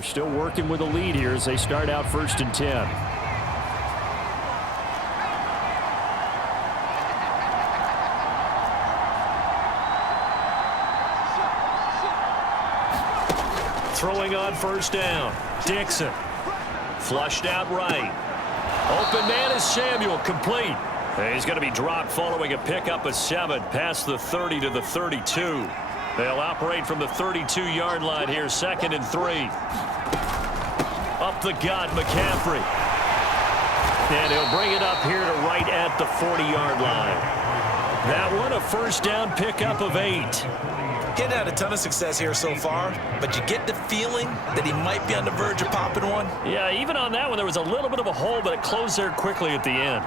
They're still working with a lead here as they start out 1st and 10. Throwing on 1st down. Dixon. Flushed out right. Open man is Samuel, complete. And he's going to be dropped following a pickup of 7 past the 30 to the 32. They'll operate from the 32-yard line here, 2nd and 3. Up the gut, McCaffrey. And he'll bring it up here to right at the 40-yard line. That one, a 1st down pickup of 8. He's had a ton of success here so far, but you get the feeling that he might be on the verge of popping one. Yeah, even on that one, there was a little bit of a hole, but it closed there quickly at the end.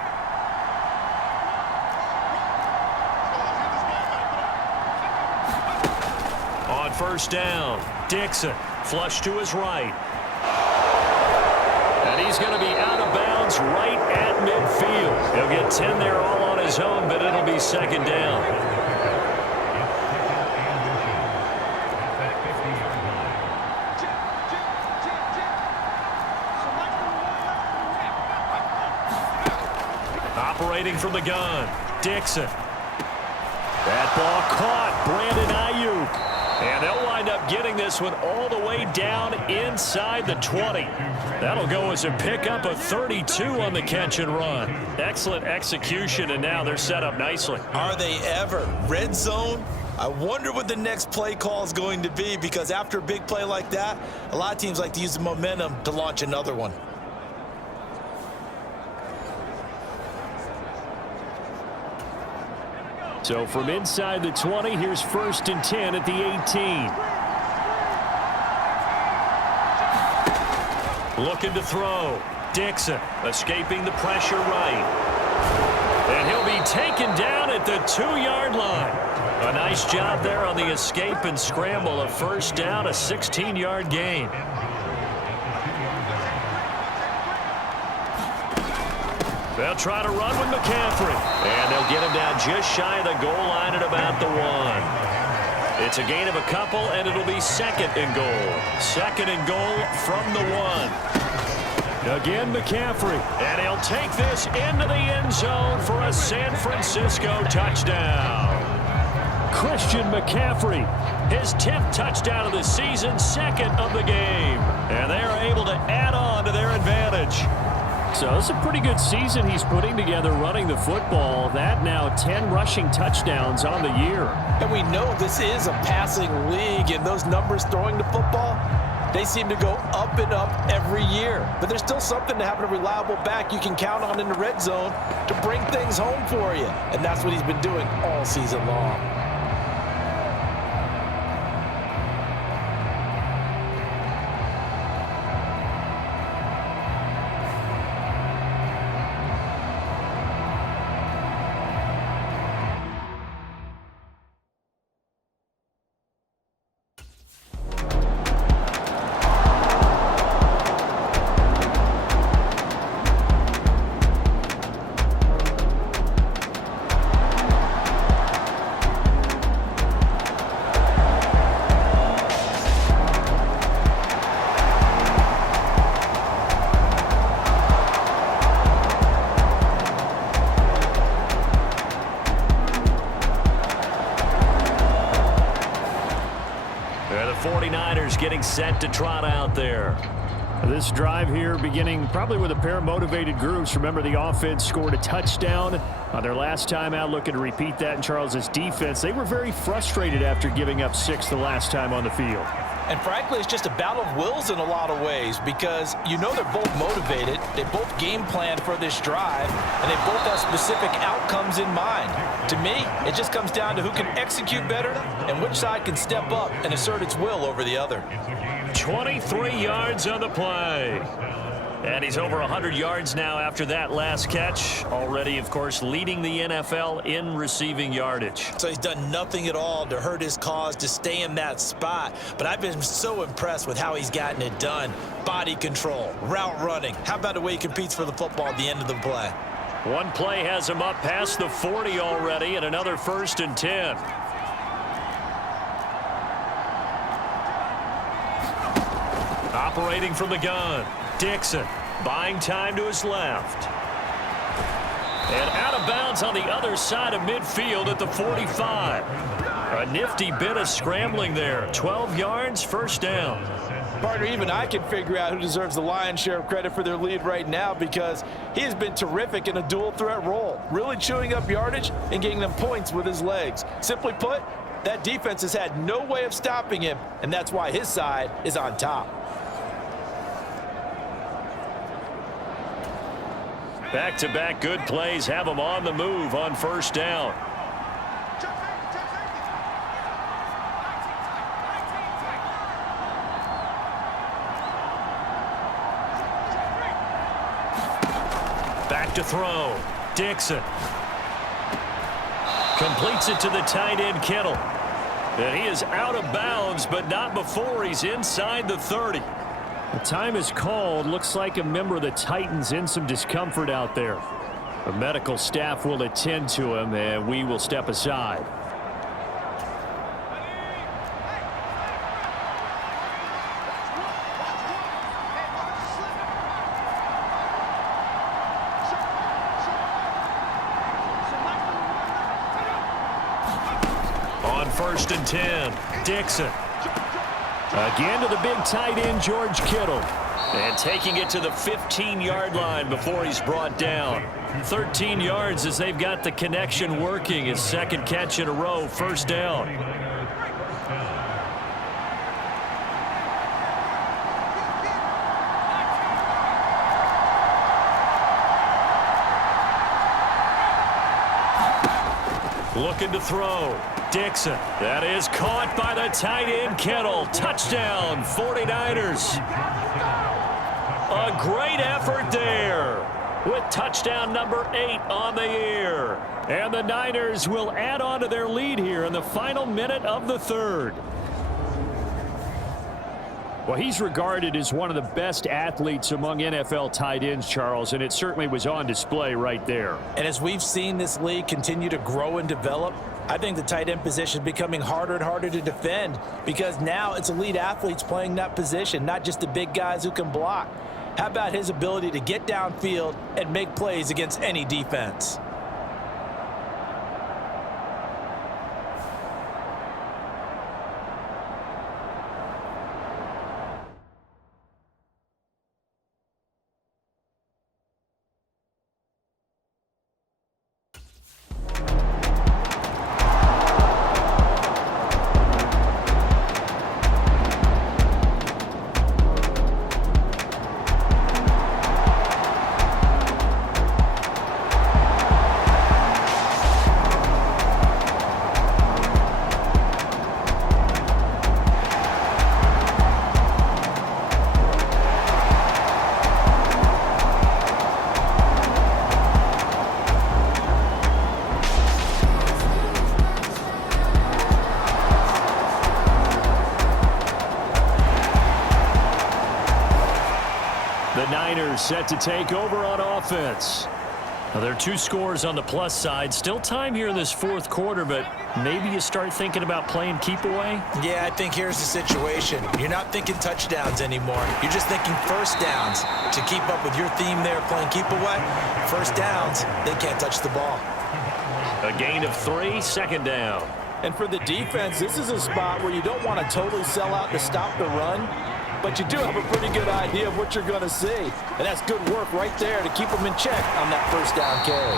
On 1st down, Dixon, flush to his right. And he's going to be out of bounds right at midfield. He'll get 10 there all on his own, but it'll be 2nd down. Operating from the gun, Dixon. That ball caught, Brandon Ayuk. And they'll wind up getting this one all the way down inside the 20. That'll go as a pickup of 32 on the catch and run. Excellent execution, and now they're set up nicely. Are they ever? Red zone? I wonder what the next play call is going to be, because after a big play like that, a lot of teams like to use the momentum to launch another one. So from inside the 20, here's 1st and 10 at the 18. Looking to throw. Dixon escaping the pressure right. And he'll be taken down at the 2-yard line. A nice job there on the escape and scramble. A 1st down, a 16-yard gain. They'll try to run with McCaffrey. And they'll get him down just shy of the goal line at about the 1. It's a gain of a couple, and it'll be 2nd and goal. 2nd and goal from the 1. Again, McCaffrey. And he'll take this into the end zone for a San Francisco touchdown. Christian McCaffrey, his 10th touchdown of the season, 2nd of the game. And they are able to add on to their advantage. So it's a pretty good season he's putting together running the football. That now 10 rushing touchdowns on the year. And we know this is a passing league, and those numbers throwing the football, they seem to go up and up every year. But there's still something to having a reliable back you can count on in the red zone to bring things home for you. And that's what he's been doing all season long. Getting set to trot out there. This drive here beginning probably with a pair of motivated groups. Remember, the offense scored a touchdown on their last time out, looking to repeat that in Charles's defense. They were very frustrated after giving up 6 the last time on the field. And frankly, it's just a battle of wills in a lot of ways, because you know they're both motivated, they both game planned for this drive, and they both have specific outcomes in mind. To me, it just comes down to who can execute better and which side can step up and assert its will over the other. 23 yards on the play. And he's over 100 yards now after that last catch. Already, of course, leading the NFL in receiving yardage. So he's done nothing at all to hurt his cause to stay in that spot. But I've been so impressed with how he's gotten it done. Body control, route running. How about the way he competes for the football at the end of the play? One play has him up past the 40 already, and another 1st and 10. Operating from the gun, Dixon buying time to his left. And out of bounds on the other side of midfield at the 45. A nifty bit of scrambling there. 12 yards, first down. Partner, even I can figure out who deserves the lion's share of credit for their lead right now because he has been terrific in a dual threat role, really chewing up yardage and getting them points with his legs. Simply put, that defense has had no way of stopping him, and that's why his side is on top. Back-to-back good plays have him on the move on first down. Back to throw. Dixon. Completes it to the tight end, Kittle. And he is out of bounds, but not before he's inside the 30. The time is called. Looks like a member of the Titans in some discomfort out there. The medical staff will attend to him, and we will step aside. On 1st and 10, Dixon. Again to the big tight end, George Kittle. And taking it to the 15-yard line before he's brought down. 13 yards as they've got the connection working. His second catch in a row, first down. Looking to throw. Dixon. That is caught by the tight end, Kittle. Touchdown, 49ers. A great effort there with touchdown number 8 on the year. And the Niners will add on to their lead here in the final minute of the third. Well, he's regarded as one of the best athletes among NFL tight ends, Charles, and it certainly was on display right there. And as we've seen this league continue to grow and develop, I think the tight end position is becoming harder and harder to defend because now it's elite athletes playing that position, not just the big guys who can block. How about his ability to get downfield and make plays against any defense? The Niners set to take over on offense. Now, there are 2 scores on the plus side. Still time here in this fourth quarter, but maybe you start thinking about playing keep away? Yeah, I think here's the situation. You're not thinking touchdowns anymore. You're just thinking first downs. To keep up with your theme there, playing keep away, first downs, they can't touch the ball. A gain of 3, second down. And for the defense, this is a spot where you don't want to totally sell out to stop the run, but you do have a pretty good idea of what you're going to see. And that's good work right there to keep them in check on that first down carry.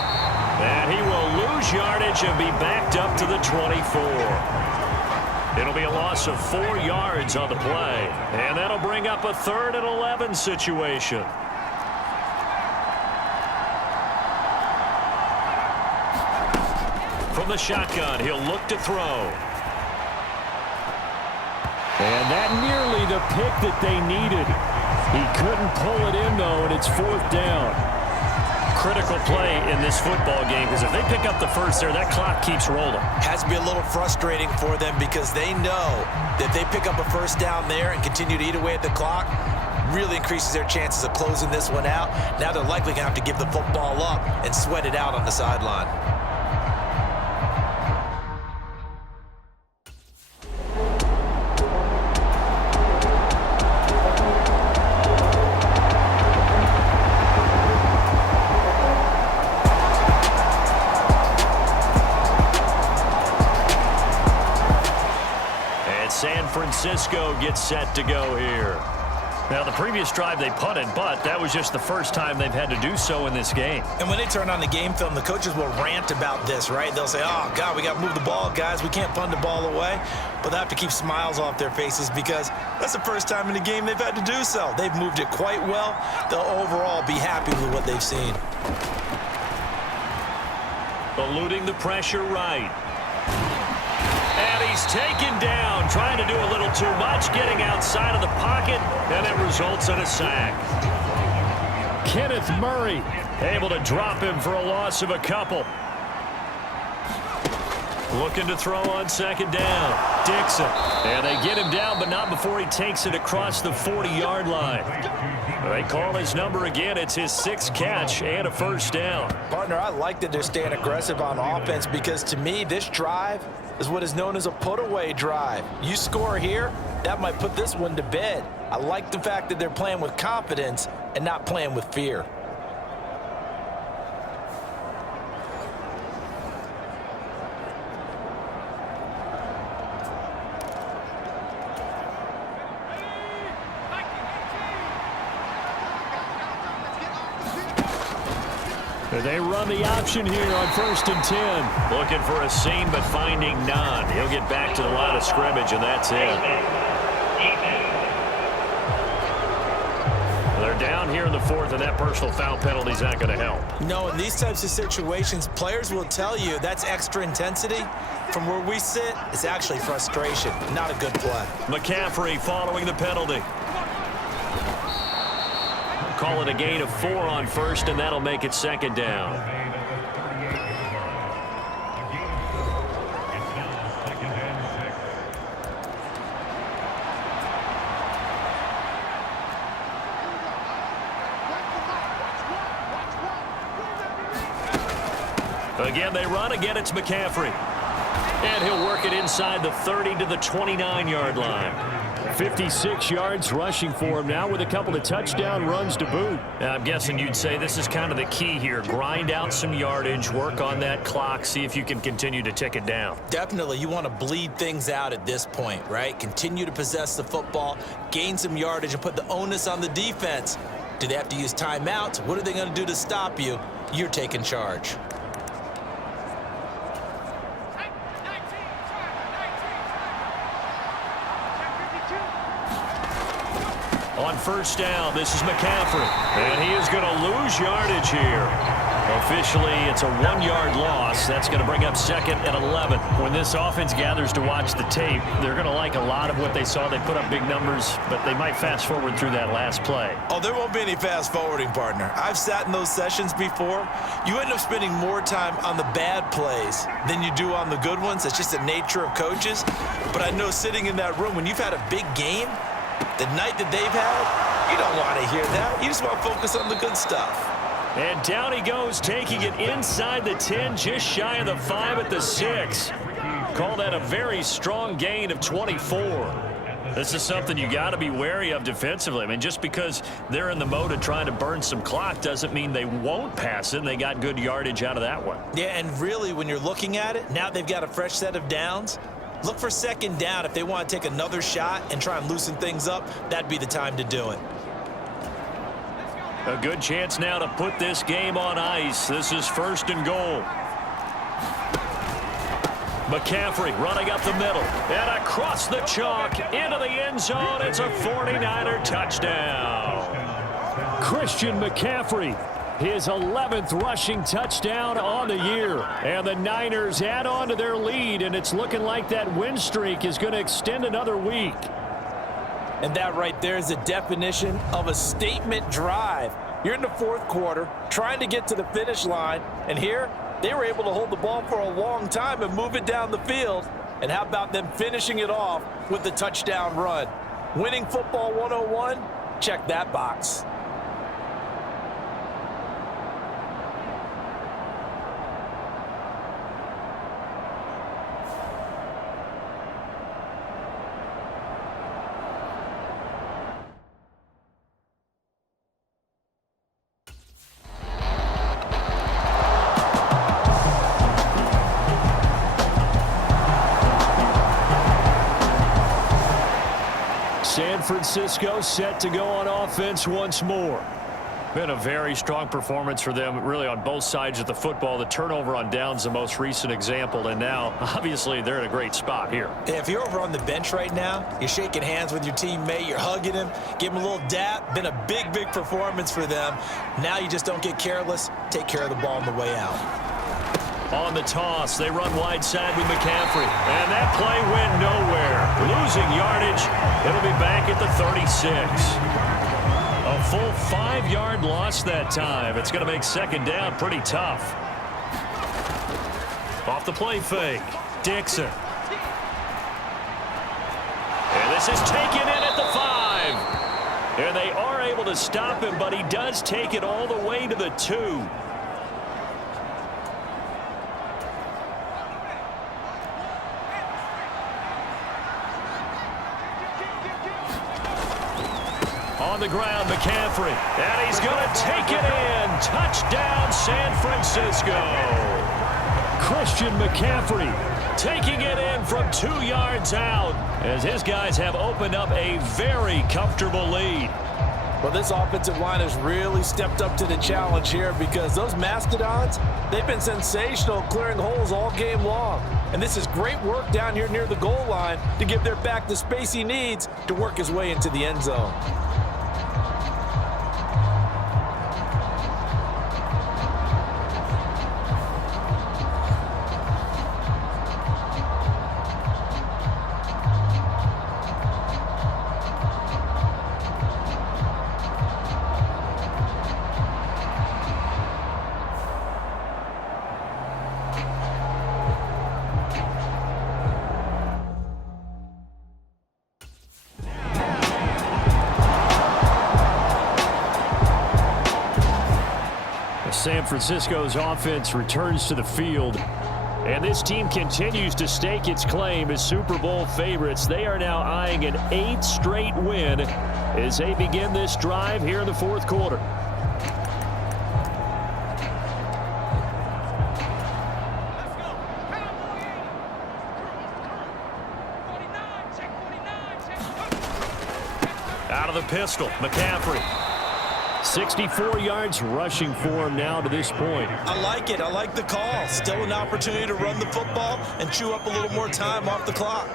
And he will lose yardage and be backed up to the 24. It'll be a loss of 4 yards on the play. And that'll bring up a 3rd and 11 situation. From the shotgun, he'll look to throw. And that nearly the pick that they needed. He couldn't pull it in, though, and it's 4th down. Critical play in this football game, because if they pick up the first there, that clock keeps rolling. Has to be a little frustrating for them because they know that they pick up a first down there and continue to eat away at the clock, really increases their chances of closing this one out. Now they're likely going to have to give the football up and sweat it out on the sideline. Francisco gets set to go here. Now, the previous drive they punted, but that was just the first time they've had to do so in this game. And when they turn on the game film, the coaches will rant about this, right? They'll say, oh, God, we got to move the ball, guys. We can't punt the ball away. But they have to keep smiles off their faces because that's the first time in the game they've had to do so. They've moved it quite well. They'll overall be happy with what they've seen. Eluding the pressure right. And he's taken down, trying to do a little too much, getting outside of the pocket, and it results in a sack. Kenneth Murray able to drop him for a loss of a couple. Looking to throw on second down. Dixon. And they get him down, but not before he takes it across the 40-yard line. They call his number again. It's his 6th catch and a first down. Partner, I like that they're staying aggressive on offense because, to me, this drive is what is known as a put-away drive. You score here, that might put this one to bed. I like the fact that they're playing with confidence and not playing with fear. They run the option here on 1st and 10. Looking for a seam, but finding none. He'll get back to the line of scrimmage, and that's it. They're down here in the 4th, and that personal foul penalty is not going to help. No, in these types of situations, players will tell you that's extra intensity. From where we sit, it's actually frustration, not a good play. McCaffrey following the penalty. Call it a gain of 4 on 1st, and that'll make it 2nd down. Again, they run. Again, it's McCaffrey. And he'll work it inside the 30 to the 29-yard line. 56 yards rushing for him now with a couple of touchdown runs to boot. I'm guessing you'd say this is kind of the key here. Grind out some yardage, work on that clock, see if you can continue to tick it down. Definitely. You want to bleed things out at this point, right? Continue to possess the football, gain some yardage, and put the onus on the defense. Do they have to use timeouts? What are they going to do to stop you? You're taking charge. On 1st down, this is McCaffrey. And he is going to lose yardage here. Officially, it's a 1-yard loss. That's going to bring up 2nd and 11. When this offense gathers to watch the tape, they're going to like a lot of what they saw. They put up big numbers, but they might fast forward through that last play. Oh, there won't be any fast forwarding, partner. I've sat in those sessions before. You end up spending more time on the bad plays than you do on the good ones. It's just the nature of coaches. But I know sitting in that room, when you've had a big game, the night that they've had, you don't want to hear that. You just want to focus on the good stuff. And down he goes, taking it inside the 10, just shy of the 5 at the 6. Call that a very strong gain of 24. This is something you got to be wary of defensively. I mean, just because they're in the mode of trying to burn some clock doesn't mean they won't pass it, and they got good yardage out of that one. Yeah, and really, when you're looking at it, now they've got a fresh set of downs. Look for 2nd down. If they want to take another shot and try and loosen things up, that'd be the time to do it. A good chance now to put this game on ice. This is 1st and goal. McCaffrey running up the middle and across the chalk into the end zone. It's a 49er touchdown. Christian McCaffrey, his 11th rushing touchdown on the year. And the Niners add on to their lead, and it's looking like that win streak is going to extend another week. And that right there is the definition of a statement drive. You're in the 4th quarter, trying to get to the finish line, and here they were able to hold the ball for a long time and move it down the field. And how about them finishing it off with the touchdown run? Winning football 101? Check that box. San Francisco set to go on offense once more. Been a very strong performance for them, really, on both sides of the football. The turnover on downs, the most recent example, and now, obviously, they're in a great spot here. If you're over on the bench right now, you're shaking hands with your teammate, you're hugging him, give him a little dap. Been a big, big performance for them. Now you just don't get careless. Take care of the ball on the way out. On the toss, they run wide side with McCaffrey, and that play went nowhere. Losing yardage, it'll be back at the 36. A full 5-yard loss that time. It's going to make second down pretty tough. Off the play fake, Dixon. And this is taken in at the 5. And they are able to stop him, but he does take it all the way to the 2. On the ground, McCaffrey, and he's going to take it in. Touchdown, San Francisco. Christian McCaffrey taking it in from 2 yards out as his guys have opened up a very comfortable lead. Well, this offensive line has really stepped up to the challenge here because those Mastodons, they've been sensational clearing holes all game long. And this is great work down here near the goal line to give their back the space he needs to work his way into the end zone. San Francisco's offense returns to the field, and this team continues to stake its claim as Super Bowl favorites. They are now eyeing an 8th straight win as they begin this drive here in the 4th quarter. Out of the pistol, McCaffrey. 64 yards rushing for him now to this point. I like it. I like the call. Still an opportunity to run the football and chew up a little more time off the clock.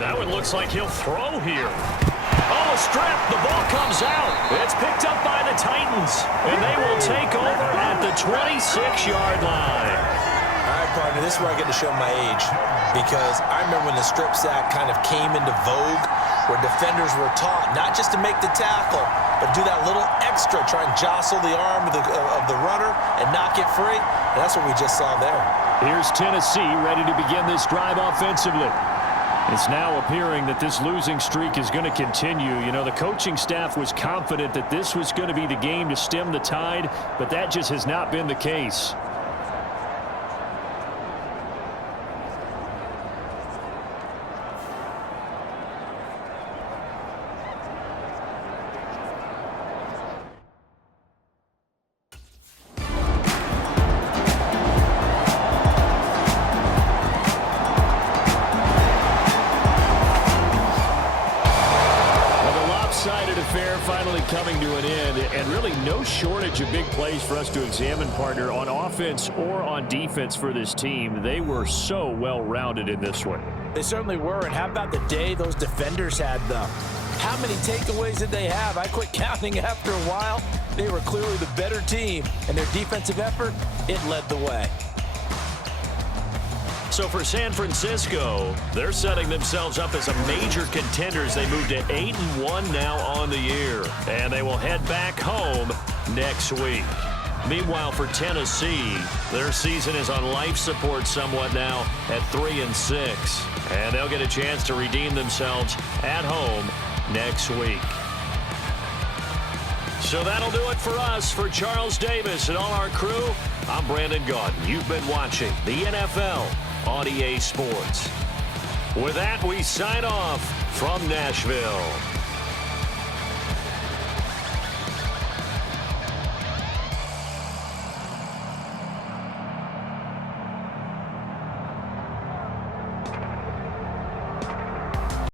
That one looks like he'll throw here. Oh, a strip. The ball comes out. It's picked up by the Titans, and they will take over at the 26-yard line. All right, partner, this is where I get to show my age because I remember when the strip sack kind of came into vogue where defenders were taught not just to make the tackle, but do that little extra, try and jostle the arm of the runner and not get free. And that's what we just saw there. Here's Tennessee ready to begin this drive offensively. It's now appearing that this losing streak is going to continue. You know, the coaching staff was confident that this was going to be the game to stem the tide, but that just has not been the case. Affair finally coming to an end, and really no shortage of big plays for us to examine, partner, on offense or on defense for this team. They were so well-rounded in this one. They certainly were, and how about the day those defenders had, though? How many takeaways did they have? I quit counting after a while. They were clearly the better team, and their defensive effort, it led the way. So for San Francisco, they're setting themselves up as a major contender as they move to 8-1 now on the year. And they will head back home next week. Meanwhile, for Tennessee, their season is on life support somewhat now at 3-6. And they'll get a chance to redeem themselves at home next week. So that'll do it for us. For Charles Davis and all our crew, I'm Brandon Gaudin. You've been watching the NFL on EA Sports. With that, we sign off from Nashville.